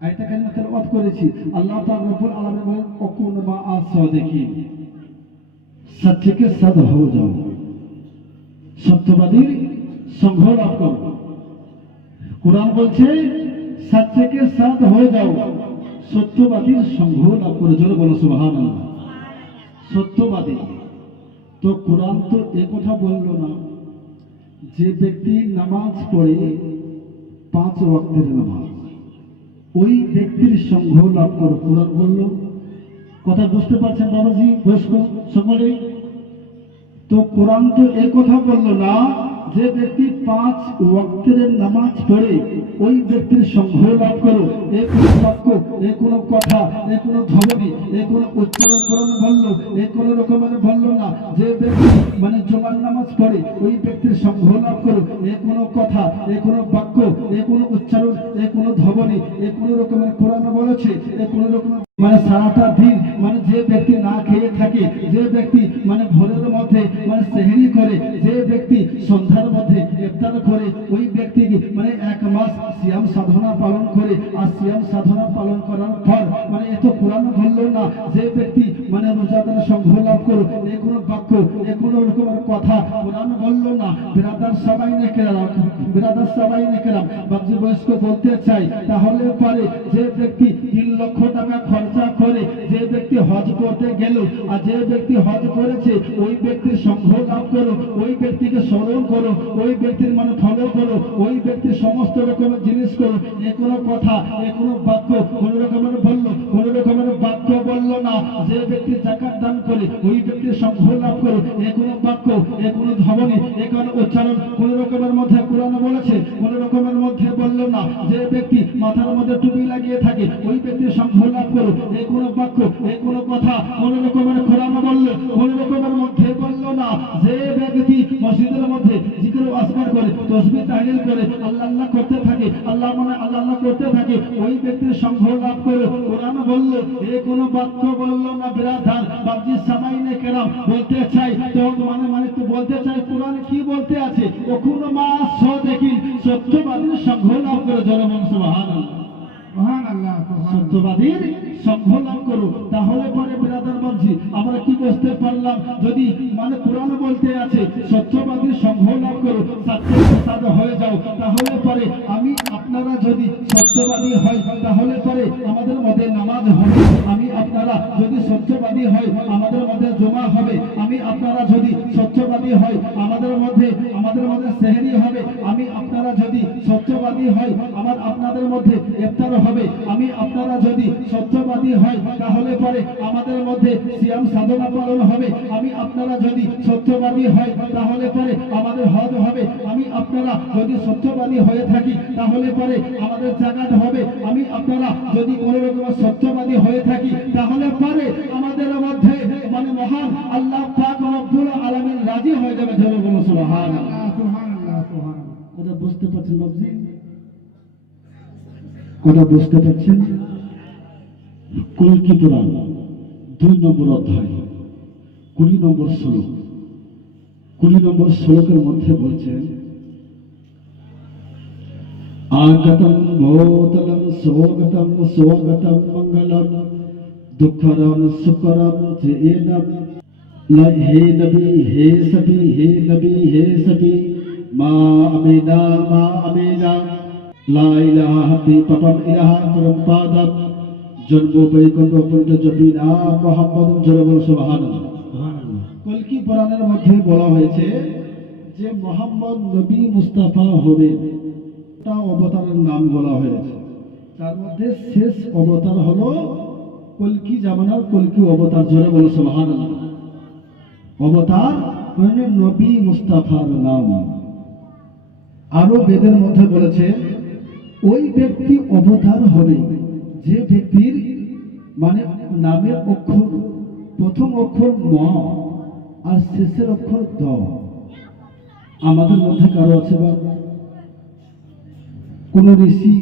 আয়াতে কারিমা তেলাওয়াত করেছি। আল্লাহ পাক রব্বুল আলামিন বলেন ওকুন মা আস-সাদিকিন, सच्चे के साथ हो जाओ, সত্যবাদীর সঙ্গ লাভ করো। কোরআন বলছে সচ্চে কে সাথ হয়ে যাও, সত্যবাদীর সঙ্গ লাভ করো। জোরে বলো সুবহানাল্লাহ। সত্যবাদী তো কোরআন তো এ কথা বললো না যে ব্যক্তি নামাজ পড়ে 5 ওয়াক্তের নামাজ, ওই ব্যক্তির সঙ্গ লাভ করো। কোরআন বললো, কথা বুঝতে পারছেন বাবাজি বয়স্ক সকলেই? তো কোরআন তো এই কথা বললো না যে ব্যক্তি 5 ওয়াক্তের নামাজ পড়ে ওই ব্যক্তির সঙ্গ লাভ করো। এ কোনো বাক্য, এ কোনো কথা, এ কোনো ধ্বনি, এ কোনো উচ্চারণ কোরআন বললো, এ কোনো রকমের বললো না যে ব্যক্তি মানে জুমার নামাজ পড়ে ওই ব্যক্তির সঙ্গ লাভ করো। এ কোনো কথা, এ কোনো বাক্য, এ কোনো উচ্চারণ, এ কোনো ধ্বনি, এ কোনো রকমের কোরআন বলেছে। এ কোনো রকমের মানে সারাটা দিন মানে যে ব্যক্তি না খেয়ে থাকে, যে ব্যক্তি মানে ভোরের মধ্যে মানে সেহরি করে, যে ব্যক্তি সন্ধ্যার মধ্যে ইফতার করে, ওই ব্যক্তি মানে 1 মাস সিয়াম সাধনা পালন করে। আর সিয়াম সাধনা পালন করার পর মানে এত কোরআন বললো না যে ব্যক্তি মানে রোজাদার সঙ্গ লাভ করো। এ কোনো বাক্য, এ কোনো রকমের কথা কোরআন বললো না। বিরাদার সবাই নেকেরাম বাবজি বয়স্ক বলতে চাই, তাহলে পারে যে ব্যক্তি 3 লক্ষ টাকা খরচা করে যে ব্যক্তি হজ করতে গেল, আর যে ব্যক্তি হজ করেছে ওই ব্যক্তির সঙ্গ লাভ করো, ওই ব্যক্তিকে স্মরণ করো, ওই ব্যক্তির মানে ফলো করো, ওই ব্যক্তির সমস্ত রকমের জিনিস করো। এ কোনো কথা, এ কোনো বাক্য কোন রকমের বললো, কোন রকমের বাক্য বললো না যে ব্যক্তি যাকাত দান করে ওই ব্যক্তির সঙ্গ লাভ করো। এ কোনো বাক্য, এ কোনো ধ্বনি, এ কোনো উচ্চারণ কোন রকমের মধ্যে কোরআন বলেছে, কোন রকমের মধ্যে বললো না যে ব্যক্তি মাথার মধ্যে টুপি লাগিয়ে থাকে ওই ব্যক্তির সঙ্গ লাভ করো। এ কোনো বাক্য, এ কোনো কথা কোন রকমের কোরআন বললো, কোন রকমের মধ্যে বললো না যে ব্যক্তি মসজিদের মধ্যে জিকির ও আসকার করে, তাসবিহ তাহলিল করে, আল্লাহ আল্লাহ করতে থাকে, আল্লাহ মানে আল্লাহ আল্লাহ করতে থাকে, ওই ব্যক্তির সঙ্গ লাভ করো। কোরআন বললো, এ কোনো বাক্য বললো না। বিরাদার বাবজি সামাইনে কেরাম বলতে চাই তো মানে তো বলতে চাই কোরআন কি বলতে আছে, ওকুন মা সাদিকিন, সত্যবাদীর সঙ্গ লাভ করো। জোরে বলুন সুবহানাল্লাহ। সত্যবাদীর সঙ্গ লাভ করো। তাহলে পরে বিরাদার বলছি আমরা কি বুঝতে পারলাম, যদি মানে কোরআন বলতে আছে সত্যবাদীর সঙ্গ লাভ করো, সত্যের সাথে হয়ে যাও, তাহলে পরে আমি আপনারা যদি সত্যবাদী হয় তাহলে পরে আমাদের মধ্যে নামাজ হবে। আমি আপনারা যদি সত্যবাদী হয় আমাদের মধ্যে জমা হবে। আমি আপনারা যদি সত্যবাদী হয় আমাদের মধ্যে সেহরি হবে। আমি আপনারা যদি সত্যবাদী হয় আপনাদের মধ্যে ইফতার হবে। আমি আপনারা যদি সত্যবাদী হয় তাহলে পরে আমাদের মধ্যে সিয়াম সাধনা পালন হবে। আমি আপনারা যদি সত্যবাদী হয় তাহলে পরে আমাদের হজ হবে। আমি আপনারা যদি সত্যবাদী হয়ে থাকি তাহলে পরে আমাদের যাকাত হবে। আমি আপনারা যদি কোনো রকমের সত্যবাদী হয়ে থাকি তাহলে পরে আমাদের মধ্যে মানে মহান আল্লাহ পাক রব্বুল আলামিন রাজি হয়ে যাবে। জোরে বলুন সুবহানাল্লাহ। কথা বুঝতে পারছেন বাবজি? কথা বুঝতে পারছেন? কল্কি পুরাণ 2 নম্বর অধ্যায় 20 নম্বর শ্লোক, 20 নম্বর শ্লোকের মধ্যে বলছেন আগতম ভূতলম স্বগতম স্বগতম মঙ্গলম দুঃখরম সুকরম জেনম। হে নবী হে সবি মা আমিনা লা ইলাহা পপম ইলাহা পরমপাদম জন্ম বৈকুণ্ঠ পুণ্য জপিনা মুহাম্মদ। জোরে বলুন সুবহানাল্লাহ। কল্কি পুরাণের মধ্যে বলা হয়েছে যে মুহাম্মদ নবী মুস্তাফা হবেন, তা অবতারের নাম বলা হয়েছে। তার মধ্যে শেষ অবতার হলো কল্কি জামানার কল্কি অবতার। জোরে বলুন সুবহানাল্লাহ। অবতার মানে নবী মুস্তাফার নাম। আরো বেদের মধ্যে বলেছে ওই ব্যক্তি অবতার হবে যে ব্যক্তির মানে নামের অক্ষর প্রথম অক্ষর ম আর শেষের অক্ষর দ। আমাদের মধ্যে কারো আছে বা কোন ঋষি,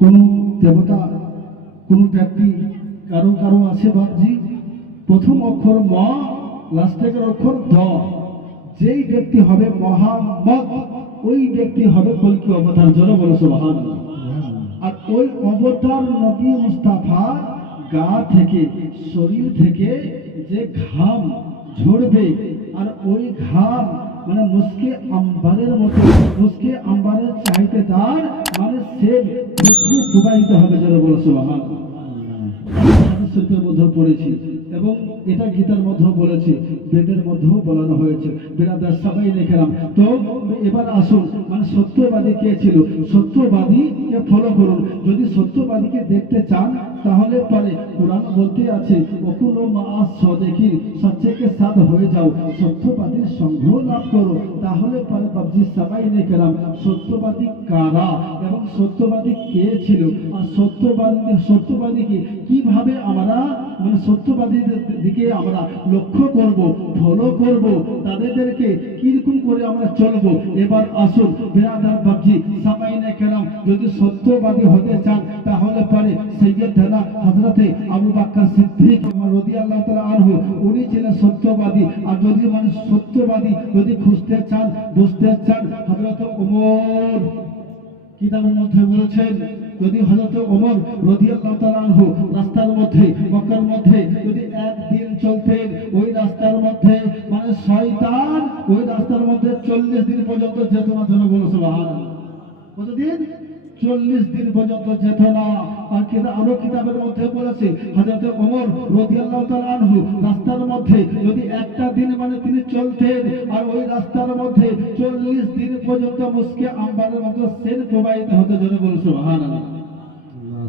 কোন দেবতা, কোন ব্যক্তি কারো আছে বাবজি প্রথম অক্ষর ম, লাস্টের অক্ষর দ। যেই ব্যক্তি হবে মোহাম্মদ ওই ব্যক্তি হবে কল্কি অবতার। জোরে বলো সুবহানাল্লাহ। আর ওই অবতার নবী মুস্তাফা গা থেকে শরীর থেকে যে ঘাম ঝরবে আর ওই ঘাম মানে মুস্কে আম্বারের মতো, মুস্কে আম্বারের চাইতে তার মানে সে খুশবু প্রবাহিত হবে, যারা বলে সুবহানাল্লাহ। হাদিস শরীফের মধ্যেও পড়েছি এবং এটা গীতার মধ্যেও বলেছে, বেদের মধ্যেও বলানো হয়েছে। বিরাদার সবাই নেকেরাম, তো এবার আসুন মানে সত্যবাদী কে ছিল, সত্যবাদীকে ফলো করুন। যদি সত্যবাদীকে দেখতে চান তাহলে পরে কোরআন বলতে আছে ওকুনো মাআস সাদিকিন, সচ্চেকে সাথ হয়ে যাও, সত্যবাদীর সঙ্গ লাভ করো। তাহলে পরে বাবজি সবাই নেকেরাম সত্যবাদী কারা এবং সত্যবাদী কে ছিল আর সত্যবাদীকে কিভাবে আমরা মানে সত্যবাদীদের দিকে আমরা লক্ষ্য করব, ফলো করব, তাদেরকে কিরকম করে আমরা চলবো। এবার আসুন বিরাদার বাবজি সামাইনে কেরাম, যদি সত্যবাদী হতে চান তাহলে পরে সাইয়্যিদনা হযরতে আবু বকর সিদ্দিক রাদিয়াল্লাহু তাআলা আনহু উনি ছিলেন সত্যবাদী। আর যদি মানুষ সত্যবাদী যদি খুঁজতে চান বুঝতে চান, হযরত ওমর কিতাবের মধ্যে বলেছেন যদি হযরত ওমর রাদিয়াল্লাহু তাআলা আনহু রাস্তার মধ্যে মক্কার মধ্যে যদি একদিন চলতেন, ওই রাস্তার মধ্যে মানে শয়তান ওই রাস্তার মধ্যে 40 দিন পর্যন্ত যেত না। যেন বলো সুবহানাল্লাহ, কতদিন? 40 দিন পর্যন্ত যেত না। আর আরো কিতাবের মধ্যে বলেছে হযরত ওমর রাদিয়াল্লাহু তাআলা আনহু রাস্তার মধ্যে যদি একটা দিন মানে তিনি চলতেন আর ওই রাস্তার মধ্যে 40 দিন পর্যন্ত মুস্কে আম্বারের মতো সেন প্রবাহিত হতে। যেন বলো সুবহানাল্লাহ।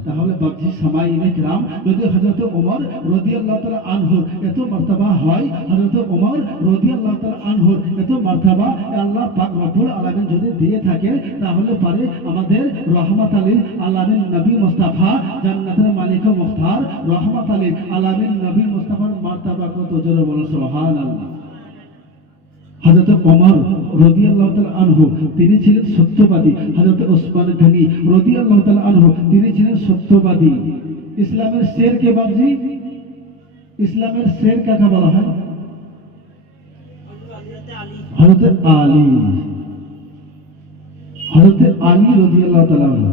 তাহলে বাবজি সামাইনে কিরাম, যদি হযরত ওমর রাদিয়াল্লাহু তাআলা আনহুর এত মার্তবা হয়, হযরত ওমর রাদিয়াল্লাহু তাআলা আনহুর এত মার্তবা আল্লাহ পাক রব্বুল আলামিন যদি দিয়ে থাকে, তাহলে পারে আমাদের রহমাতুল লিল আলামিন নবী মুস্তাফা জান্নাতের মালিক ও মুখতার রহমাতুল লিল আলামিন নবী মুস্তাফার মার্তবা কত। জোরে বলো সুবহানাল্লাহ। হযরত ওমর রাদিয়াল্লাহু তাআলা আনহু তিনি ছিলেন সত্যবাদী। হযরত ওসমান গনি রাদিয়াল্লাহু তাআলা আনহু তিনি ছিলেন সত্যবাদী। ইসলামের শের কে বাবজি? ইসলামের শের কাকে বলা হয়? হযরত আলী। হযরত আলী রাদিয়াল্লাহু তাআলা আনহু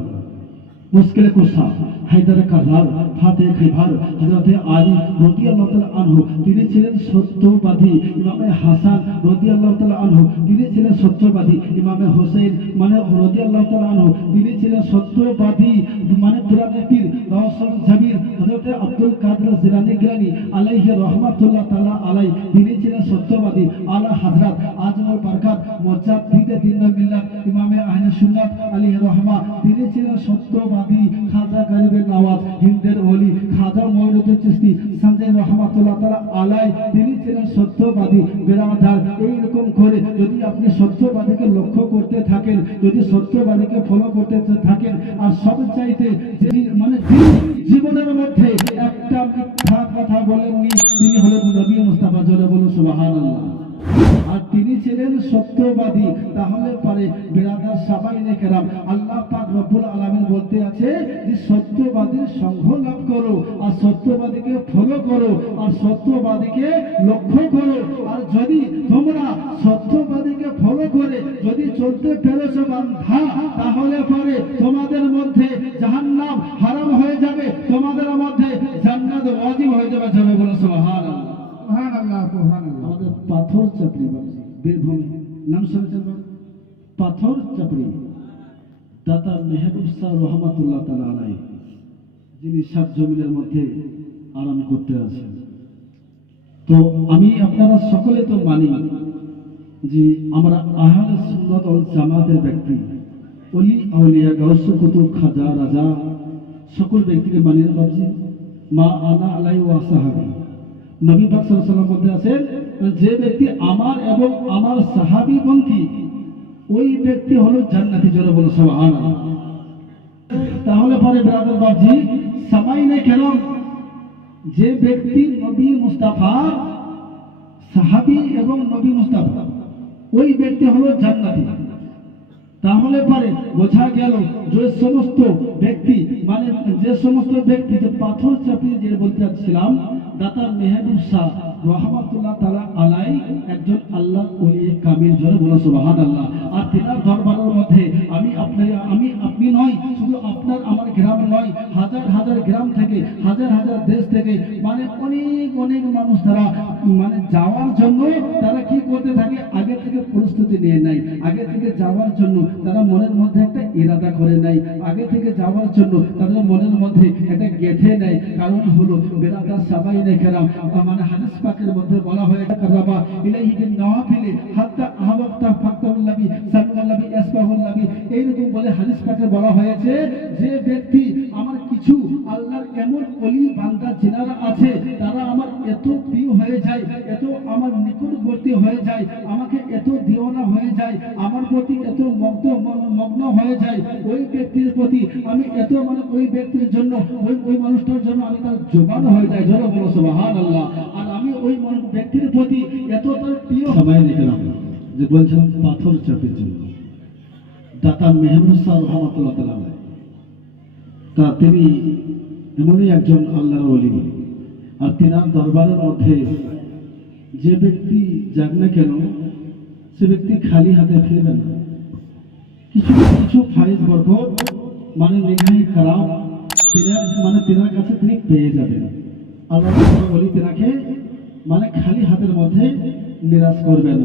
মুশকিল কুশা, হায়দার কাররার, ফাতেহ খৈবার, হযরত আলী রাদিয়াল্লাহু তাআলা আনহু তিনি ছিলেন সত্যবাদী। ইমামে হাসান রাদিয়াল্লাহু তাআলা আনহু তিনি ছিলেন সত্যবাদী। ইমামে হোসেন মানে রাদিয়াল্লাহু তাআলা আনহু তিনি ছিলেন সত্যবাদী। মানে পুরানে পীর রওশন জাবির হযরত আব্দুল কাদের জিলানী গিলানী আলাইহি রাহমাতুল্লাহ তাআলা আলাই তিনি ছিলেন সত্যবাদী। আলা হযরত আজমুল বরকত মুজাদ্দিদ দ্বীন মিল্লাত ইমামে আহলে সুন্নাত আলাইহি রাহমা তিনি ছিলেন সত্যবাদী। খাজা গরিবের নওয়াজ হিন্দের ওলি খাজা মঈনুদ্দিন চিশতি সঞ্জয় রাহমাতুল্লাহ তাআলা আলাই তিনি ছিলেন সত্যবাদী। বিরাদার এইরকম করে যদি আপনি সত্যবাদীকে লক্ষ্য করতে থাকেন, যদি সত্যবাদীকে ফলো করতে থাকেন, আর সবচাইতে মানে জীবনের মধ্যে একটা মিথ্যা কথা বলেননি, তিনি হলেন নবী মুস্তাফা। জোরে বলুন সুবহানাল্লাহ। আর তিনি ছিলেন সত্যবাদী। তাহলে পরে বিরাদার সাবাইনে কেরাম আল্লাহ পাক রব্বুল আলামিন বলতে আছে যে সত্যবাদীর সঙ্গ লাভ করো আর সত্যবাদীকে ফলো করো আর সত্যবাদীকে লক্ষ্য করো। আর যদি তোমরা সত্যবাদীকে ফলো করে যদি চলতে পেরেছো বান্ধা, তাহলে পরে তোমাদের মধ্যে জাহান্নাম হারাম হয়ে যাবে, তোমাদের মধ্যে জান্নাত ওয়াজিব হয়ে যাবে। যাবে বলো সুবহানাল্লাহ। সুবহানাল্লাহ সুবহানাল্লাহ। আমাদের পাথর চাপড়ি বাবজি বীরভূম নাম শুনেছেন? পাথর চাপড়ি দাতা মেহবুব শাহ রহমাতুল্লাহ তাআলা আলাইহি, যিনি সাত জমিনের মধ্যে আরাম করতে আছেন। তো আমি আপনারা সকলে তো মানি যে আমরা আহলে সুন্নাত ওয়াল জামাতের ব্যক্তি, ওলি আউলিয়া গাউস কুতুব খাজা রাজা সকল ব্যক্তিকে মানি না বাবজি। মা আনা আলাই ওয়া সাহাবী, নবী পাক সাল্লাল্লাহু আলাইহি ওয়াসাল্লাম বলতে আছেন যে ব্যক্তি আমার এবং আমার সাহাবী পন্থী ওই ব্যক্তি হলো জান্নাতি। জোরে বলো সুবহানাল্লাহ। তাহলে পরে ব্রাদার বাবজি সামাইনে কেন যে ব্যক্তি নবী মুস্তাফা সাহাবী এবং নবী মুস্তাফা ওই ব্যক্তি হলো জান্নাতি। তাহলে পরে বোঝা গেল যে সমস্ত ব্যক্তি মানে যে সমস্ত ব্যক্তি যে পাথর চাপিয়ে যে বলতে চাচ্ছিলাম দাতা মেহবুব শাহ রহমাতুল্লাহ তাআলা আলাই একজন আল্লাহর ওলি কামিল, জোরে বলো সুবহানাল্লাহ। আর তিনার দরবারের মধ্যে আপনি নয়, শুধু আপনার আমার গ্রাম নয়, হাজার হাজার গ্রাম থেকে হাজার হাজার দেশ থেকে মানে অনেক অনেক মানুষ তারা মানে যাওয়ার জন্য তারা কি করতে থাকে, আগে থেকে প্রস্তুতি নিয়ে নেয়, আগে থেকে যাওয়ার জন্য তারা মনের মধ্যে একটা ইরাদা করে নেয়, আগে থেকে যাওয়ার জন্য তাদের মনের মধ্যে একটা গেঁথে নেয়। কারণ হলো বেরাদার সাবাই নেকেরাম মানে হাদিস পাকের মধ্যে বলা হয় কারাবা ইলাইহি বিন নওয়াফিল হাত্তা আহবাবতা ফাক্তাউল্লাহি সাল্লাল্লাহি ইয়াসবাহুল্লাহি, এইরকম বলে হাদিস পাকে বলা হয়েছে যে ব্যক্তি আমার কিছু আল্লাহর এমন ওলি বান্দা যিনারা আছে তারা আমার এত প্রিয় হয়ে যায়, এত আমার নিকটবর্তী হয়ে যায়, আমাকে এত দিওয়ানা হয়ে যায়, আমার প্রতি এত মগ্ন হয়ে যায়, ওই ব্যক্তির প্রতি আমি এত মানে ওই ব্যক্তির জন্য ওই মানুষটার জন্য আমি তার জোগান হয়ে যায়, জোরে বলো সুবহানাল্লাহ। আর আমি ওই ব্যক্তির প্রতি এত তার প্রিয় সবাই লিখলাম যে বলছেন পাথর চাপের জন্য দাতা মেহবুব শাহ রহমাতুল্লাহ তাআলা তা তিনি এমনই একজন আল্লাহর ওলি। আর তিনার দরবারের মধ্যে যে ব্যক্তি যাক না কেন সে ব্যক্তি খালি হাতে ফিরবে না, কিছু কিছু ফাইজ বরকত মানে নিগাহে কারাম তিনার কাছে তিনি পেয়ে যাবেন। আল্লাহ বলি তিনাকে মানে খালি হাতের মধ্যে নিরাশ করবে না।